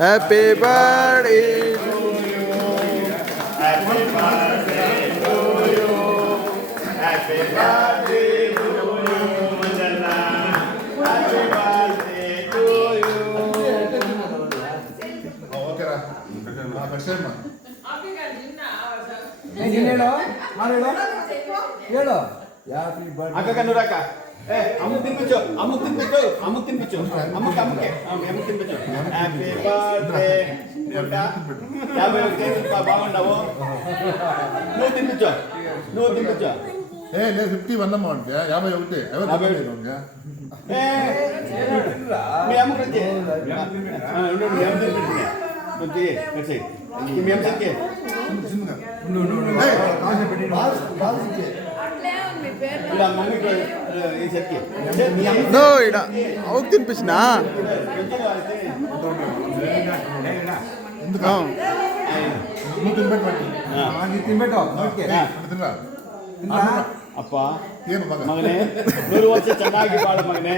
Happy birthday Happy birthday to you. Happy birthday to you, Manjana. Happy birthday to you. Okay, ra. First time. Akka kan nuraka. Amuk tinpichu. Amuk tinpichu. Amuk. Happy birthday. Nuraka. Yabe tinpichu బాగుండవు. నువ్వు తినిపించు. నేను 51 అమ్మ అంటే 51 ఎవరు తినలేరుగా మీ అమ్మకి వచ్చే ఉండు మీ అమ్మ తినిపించు కొంచెం వచ్చే మీ అమ్మ చెక్కే చిన్నగా ఇలా మమ్మీకి ఈ చెక్కే మీ అమ్మ నో ఇడ అవుకు తినిపించినా ఎందుకు నువ్వు తినబెట్టి ತಿನ್ಬಿಟ್ಟು ಓಕೆ ತಿನ್ನಾ ಅಪ್ಪ ಏನು ಮಗ ಮಗನೇ 100 ವರ್ಷ ಚೆನ್ನಾಗಿ ಬಾಳು ಮಗನೇ